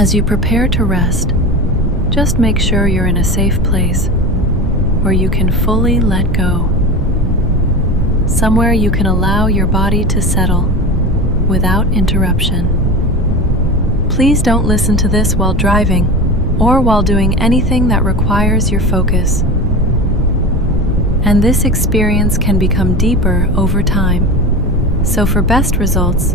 As you prepare to rest, just make sure you're in a safe place where you can fully let go. Somewhere you can allow your body to settle without interruption. Please don't listen to this while driving or while doing anything that requires your focus. And this experience can become deeper over time. So for best results,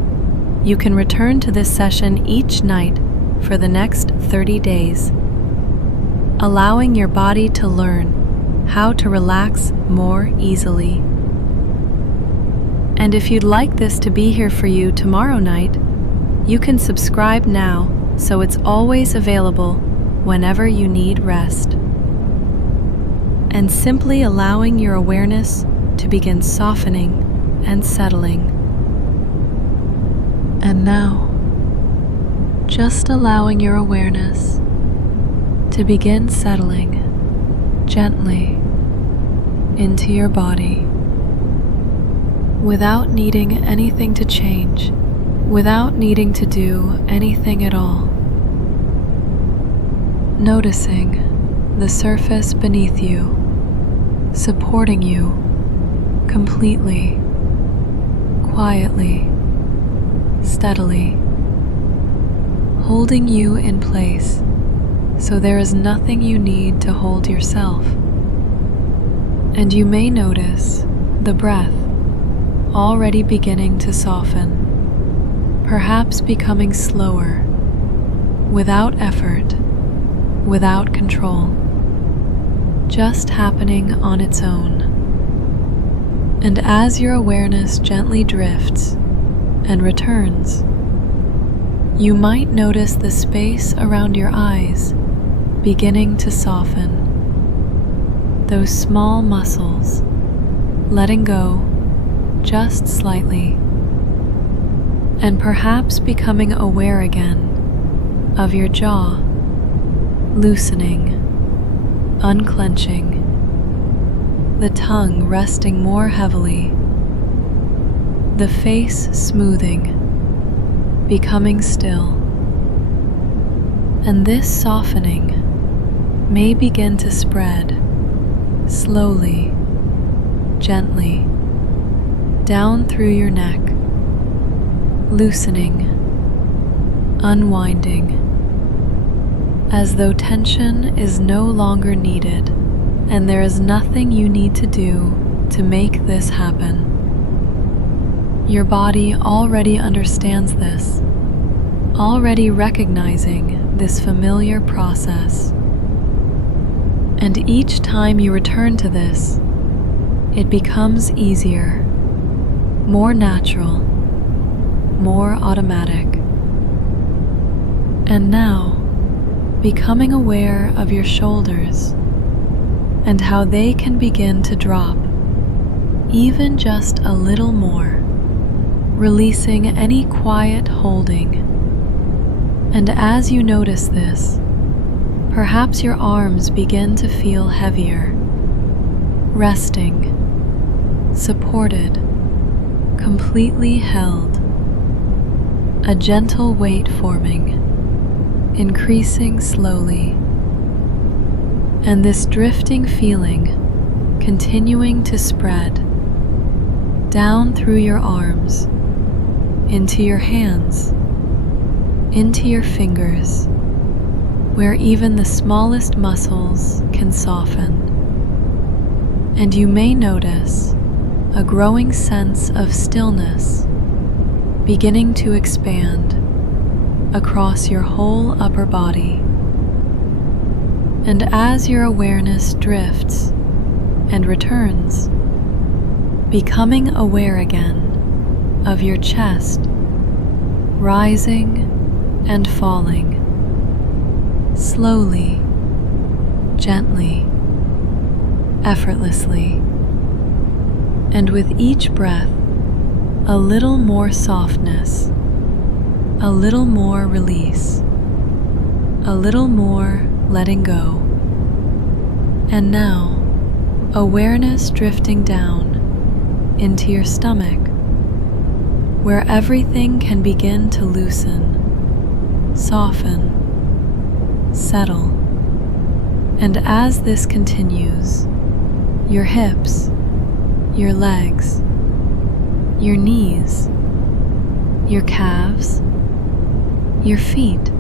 you can return to this session each night for the next 30 days, allowing your body to learn how to relax more easily. And if you'd like this to be here for you tomorrow night, you can subscribe now so it's always available whenever you need rest. And simply allowing your awareness to begin softening and settling. And now, just allowing your awareness to begin settling gently into your body without needing anything to change, without needing to do anything at all. Noticing the surface beneath you, supporting you completely, quietly, steadily, holding you in place so there is nothing you need to hold yourself. And you may notice the breath already beginning to soften, perhaps becoming slower, without effort, without control, just happening on its own. And as your awareness gently drifts and returns, you might notice the space around your eyes beginning to soften. Those small muscles letting go just slightly, and perhaps becoming aware again of your jaw loosening, unclenching, the tongue resting more heavily, the face smoothing, becoming still. And this softening may begin to spread slowly, gently, down through your neck, loosening, unwinding, as though tension is no longer needed and there is nothing you need to do to make this happen. Your body already understands this, already recognizing this familiar process. And each time you return to this, it becomes easier, more natural, more automatic. And now, becoming aware of your shoulders and how they can begin to drop, even just a little more, releasing any quiet holding. And as you notice this, perhaps your arms begin to feel heavier, resting, supported, completely held, a gentle weight forming, increasing slowly, and this drifting feeling continuing to spread down through your arms, into your hands, into your fingers, where even the smallest muscles can soften. And you may notice a growing sense of stillness beginning to expand across your whole upper body. And as your awareness drifts and returns, becoming aware again of your chest rising and falling, slowly, gently, effortlessly, and with each breath, a little more softness, a little more release, a little more letting go. And now, awareness drifting down into your stomach, where everything can begin to loosen, soften, settle. And as this continues, your hips, your legs, your knees, your calves, your feet,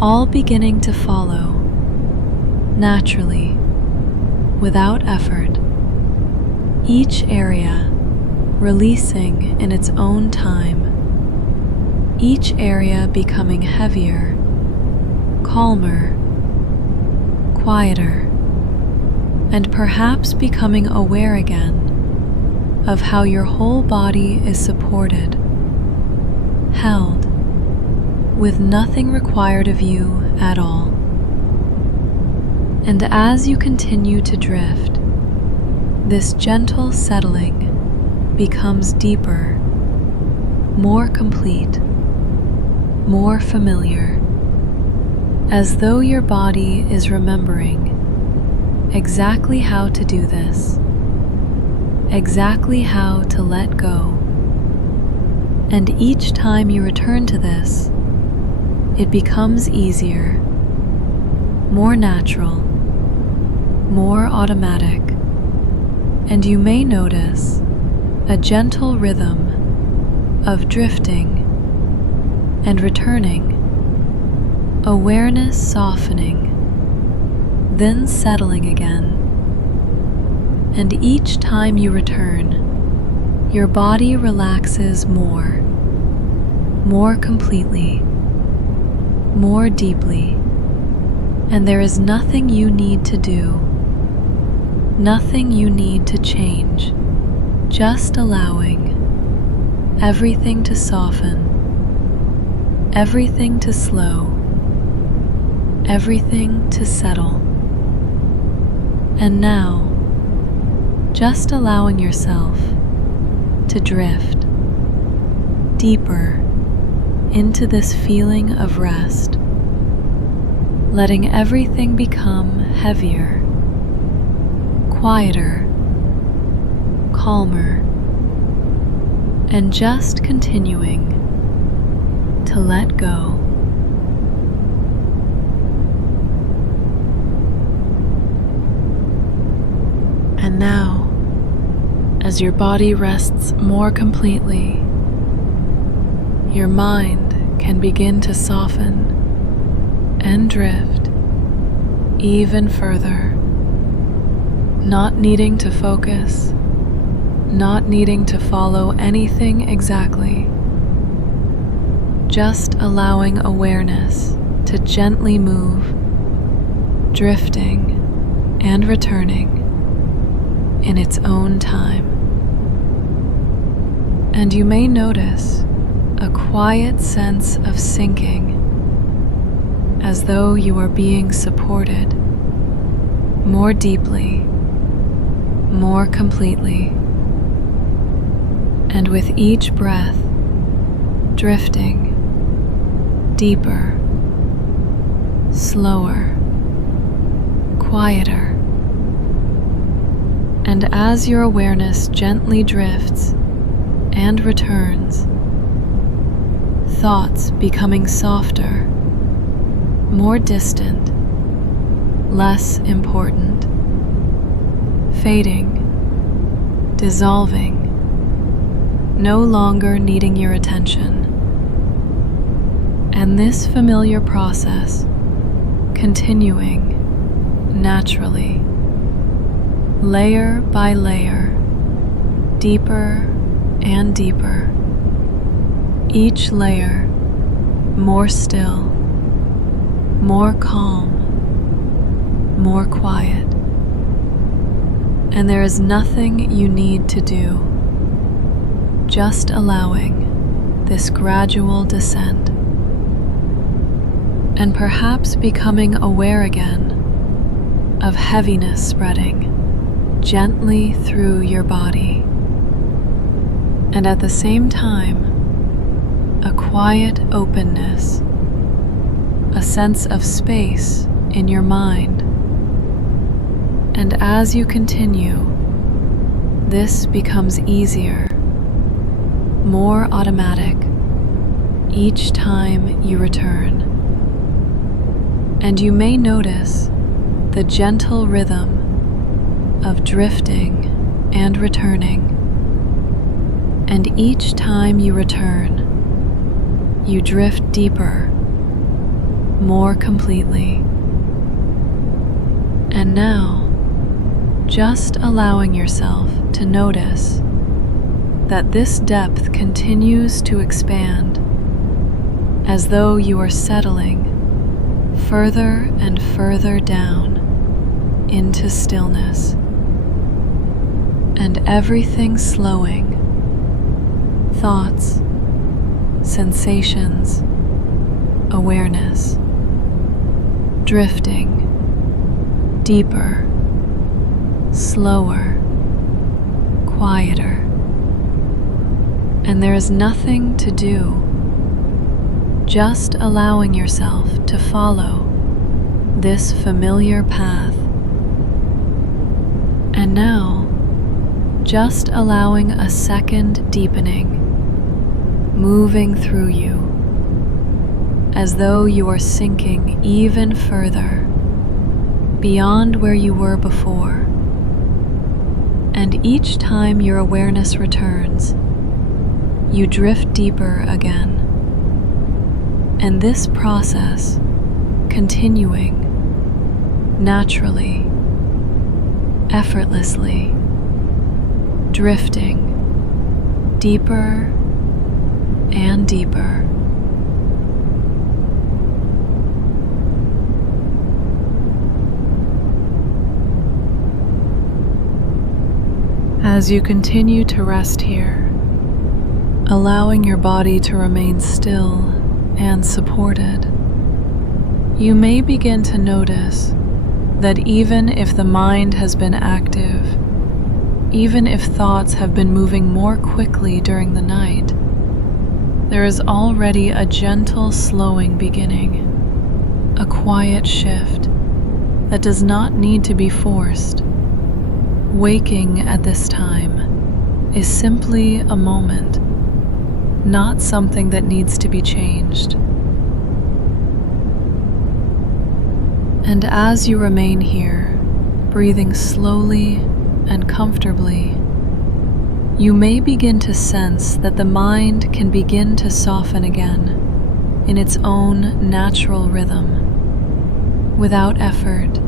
all beginning to follow naturally, without effort, each area releasing in its own time, each area becoming heavier, calmer, quieter, and perhaps becoming aware again of how your whole body is supported, held, with nothing required of you at all. And as you continue to drift, this gentle settling becomes deeper, more complete, more familiar, as though your body is remembering exactly how to do this, exactly how to let go. And each time you return to this, it becomes easier, more natural, more automatic, and you may notice a gentle rhythm of drifting and returning, awareness softening, then settling again. And each time you return, your body relaxes more completely, more deeply, and there is nothing you need to do, nothing you need to change, just allowing everything to soften, everything to slow, everything to settle. And now, just allowing yourself to drift deeper into this feeling of rest, letting everything become heavier, quieter, calmer, and just continuing to let go. And now, as your body rests more completely, your mind can begin to soften and drift even further, not needing to focus, not needing to follow anything exactly, just allowing awareness to gently move, drifting and returning in its own time. And you may notice a quiet sense of sinking, as though you are being supported more deeply, more completely, and with each breath, drifting deeper, slower, quieter. And as your awareness gently drifts and returns, thoughts becoming softer, more distant, less important, fading, dissolving, no longer needing your attention. And this familiar process continuing naturally, layer by layer, deeper and deeper, each layer more still, more calm, more quiet. And there is nothing you need to do, just allowing this gradual descent, and perhaps becoming aware again of heaviness spreading gently through your body, and at the same time, a quiet openness, a sense of space in your mind. And as you continue, this becomes easier, more automatic each time you return. And you may notice the gentle rhythm of drifting and returning. And each time you return, you drift deeper, more completely. And now, just allowing yourself to notice that this depth continues to expand as though you are settling further and further down into stillness, and everything slowing. Thoughts, sensations, awareness, drifting deeper, slower, quieter. And there is nothing to do, just allowing yourself to follow this familiar path. And now, just allowing a second deepening, moving through you, as though you are sinking even further, beyond where you were before. And each time your awareness returns, you drift deeper again. And this process continuing naturally, effortlessly, drifting deeper and deeper. As you continue to rest here, allowing your body to remain still and supported, you may begin to notice that even if the mind has been active, even if thoughts have been moving more quickly during the night, there is already a gentle slowing beginning, a quiet shift that does not need to be forced. Waking at this time is simply a moment, not something that needs to be changed. And as you remain here, breathing slowly and comfortably, you may begin to sense that the mind can begin to soften again in its own natural rhythm, without effort,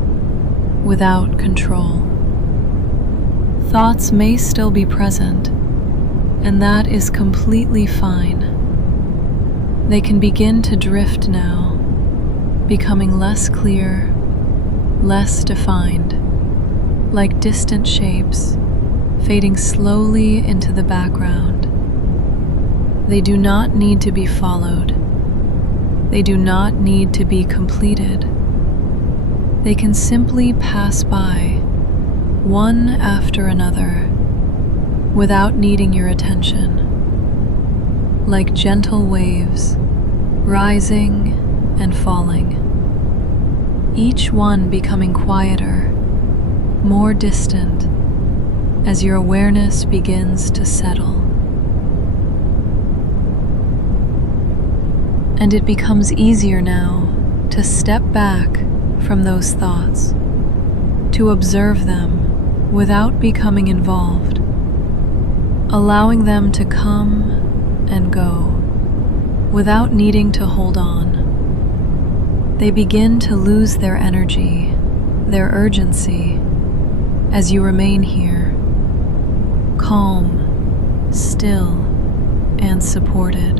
without control. Thoughts may still be present, and that is completely fine. They can begin to drift now, becoming less clear, less defined, like distant shapes, fading slowly into the background. They do not need to be followed. They do not need to be completed. They can simply pass by, one after another, without needing your attention, like gentle waves, rising and falling, each one becoming quieter, more distant, as your awareness begins to settle. And it becomes easier now to step back from those thoughts, to observe them without becoming involved, allowing them to come and go without needing to hold on. They begin to lose their energy, their urgency, as you remain here, calm, still, and supported.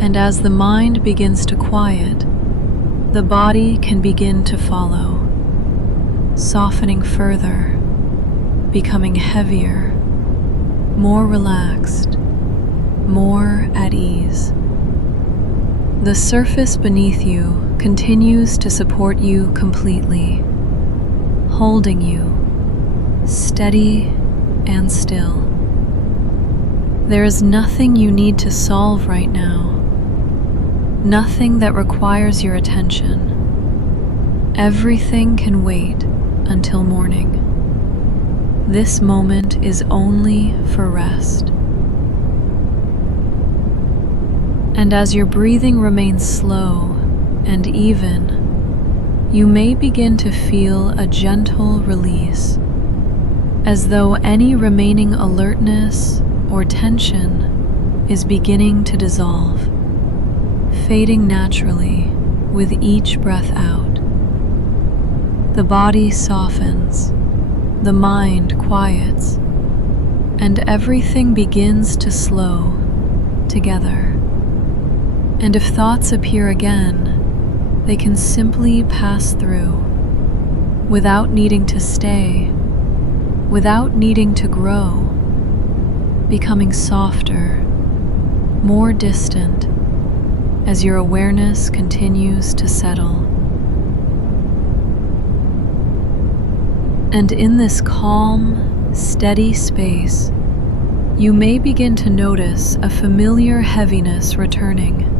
And as the mind begins to quiet, the body can begin to follow, softening further, becoming heavier, more relaxed, more at ease. The surface beneath you continues to support you completely, holding you steady and still. There is nothing you need to solve right now, nothing that requires your attention. Everything can wait until morning. This moment is only for rest. And as your breathing remains slow and even, you may begin to feel a gentle release, as though any remaining alertness or tension is beginning to dissolve, fading naturally with each breath out. The body softens, the mind quiets, and everything begins to slow together. And if thoughts appear again, they can simply pass through, without needing to stay, without needing to grow, becoming softer, more distant, as your awareness continues to settle. And in this calm, steady space, you may begin to notice a familiar heaviness returning,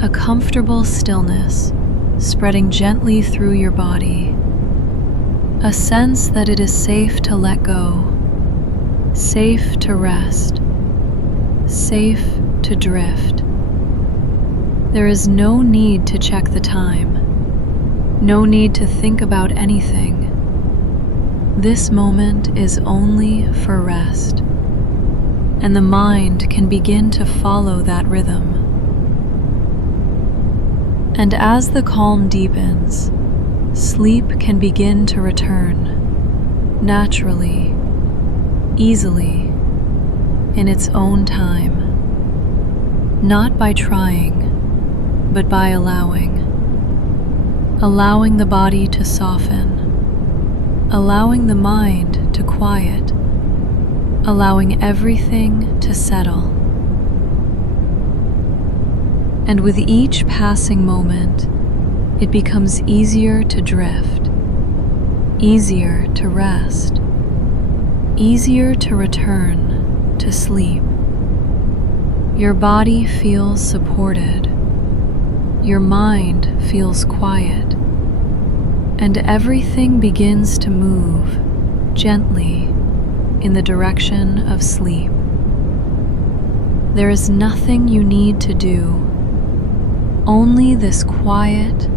a comfortable stillness spreading gently through your body, a sense that it is safe to let go, safe to rest, safe to drift. There is no need to check the time, no need to think about anything. This moment is only for rest, and the mind can begin to follow that rhythm. And as the calm deepens, sleep can begin to return, naturally, easily, in its own time, not by trying, but by allowing the body to soften, allowing the mind to quiet, allowing everything to settle. And with each passing moment, it becomes easier to drift, easier to rest, easier to return to sleep. Your body feels supported, your mind feels quiet, and everything begins to move gently in the direction of sleep. There is nothing you need to do, only this quiet,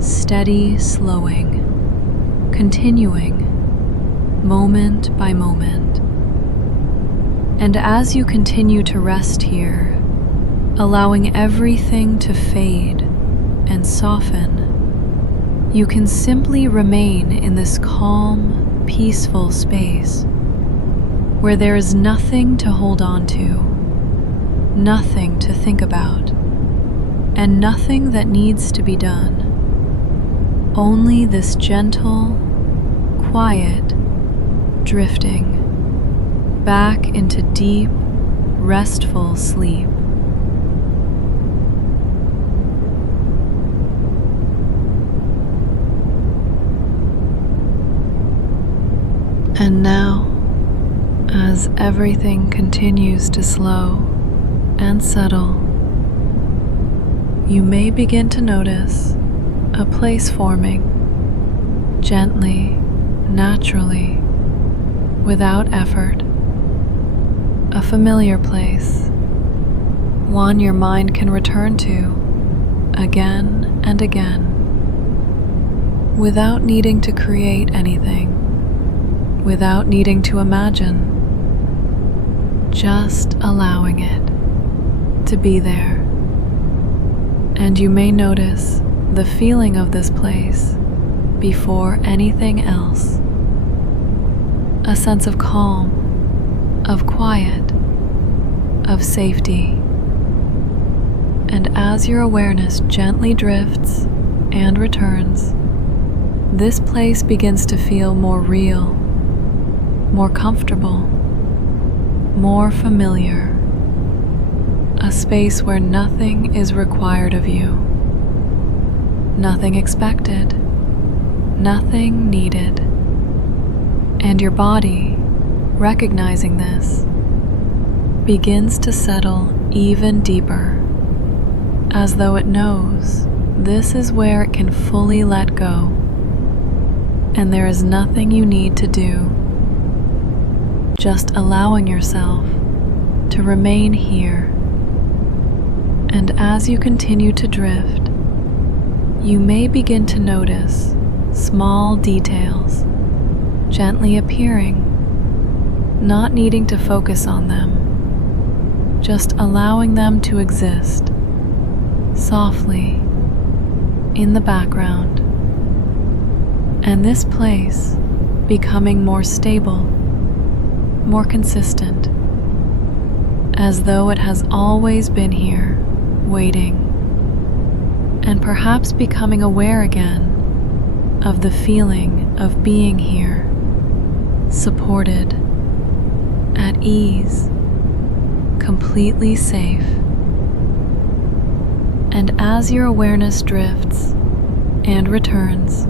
steady slowing, continuing moment by moment. And as you continue to rest here, allowing everything to fade and soften, you can simply remain in this calm, peaceful space where there is nothing to hold on to, nothing to think about, and nothing that needs to be done. Only this gentle, quiet drifting back into deep, restful sleep. And now, as everything continues to slow and settle, you may begin to notice a place forming, gently, naturally, without effort. A familiar place, one your mind can return to again and again, without needing to create anything, without needing to imagine, just allowing it to be there. And you may notice the feeling of this place before anything else. A sense of calm, of quiet, of safety. And as your awareness gently drifts and returns, this place begins to feel more real, more comfortable, more familiar. A space where nothing is required of you, nothing expected, nothing needed. And your body, recognizing this, begins to settle even deeper, as though it knows this is where it can fully let go, and there is nothing you need to do, just allowing yourself to remain here And as you continue to drift, you may begin to notice small details gently appearing, not needing to focus on them, just allowing them to exist softly in the background. And this place becoming more stable, more consistent, as though it has always been here, waiting, and perhaps becoming aware again of the feeling of being here, supported, at ease, completely safe. And as your awareness drifts and returns,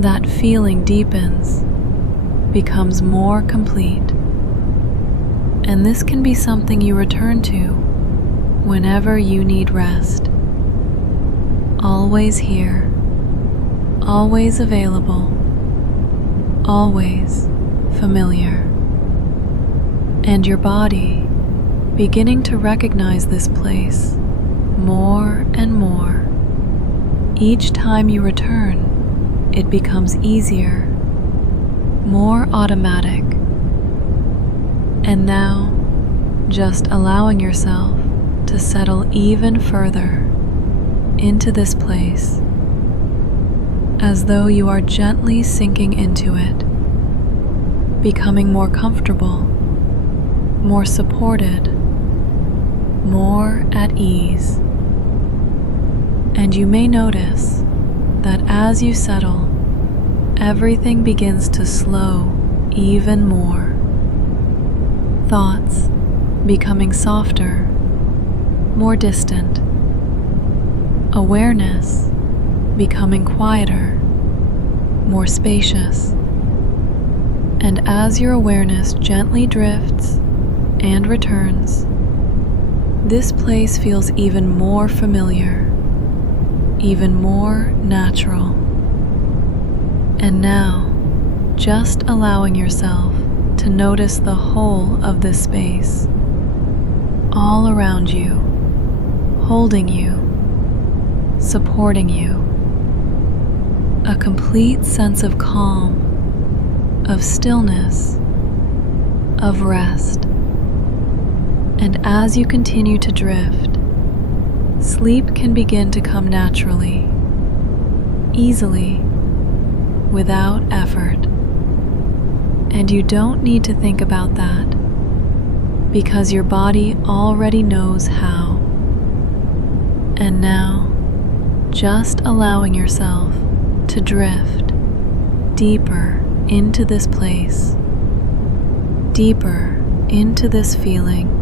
that feeling deepens, becomes more complete. And this can be something you return to whenever you need rest. Always here, always available, always familiar. And your body beginning to recognize this place more and more. Each time you return, it becomes easier, more automatic. And now, just allowing yourself to settle even further into this place, as though you are gently sinking into it, becoming more comfortable, more supported, more at ease. And you may notice that as you settle, everything begins to slow even more. Thoughts becoming softer, more distant. Awareness becoming quieter, more spacious. And as your awareness gently drifts and returns, this place feels even more familiar, even more natural. And now, just allowing yourself to notice the whole of this space, all around you, holding you, supporting you. A complete sense of calm, of stillness, of rest. And as you continue to drift, sleep can begin to come naturally, easily, without effort. And you don't need to think about that, because your body already knows how. And now, just allowing yourself to drift deeper into this place, deeper into this feeling.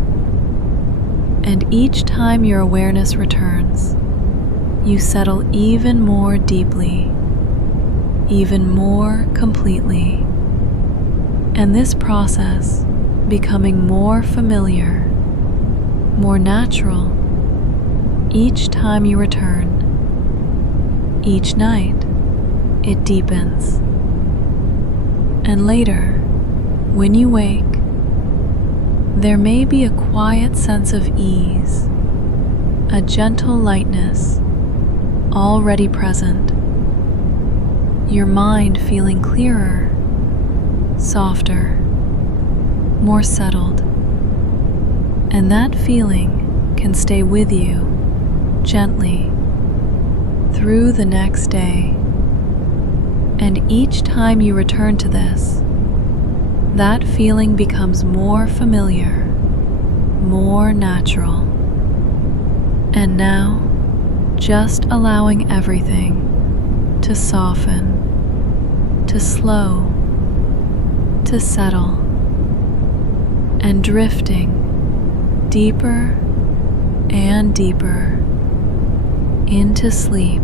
And each time your awareness returns, you settle even more deeply, even more completely. And this process becoming more familiar, more natural, each time you return. Each night, it deepens. And later, when you wake, there may be a quiet sense of ease, a gentle lightness already present. Your mind feeling clearer, softer, more settled. And that feeling can stay with you gently through the next day. And each time you return to this, that feeling becomes more familiar, more natural. And now, just allowing everything to soften, to slow, to settle, and drifting deeper and deeper into sleep.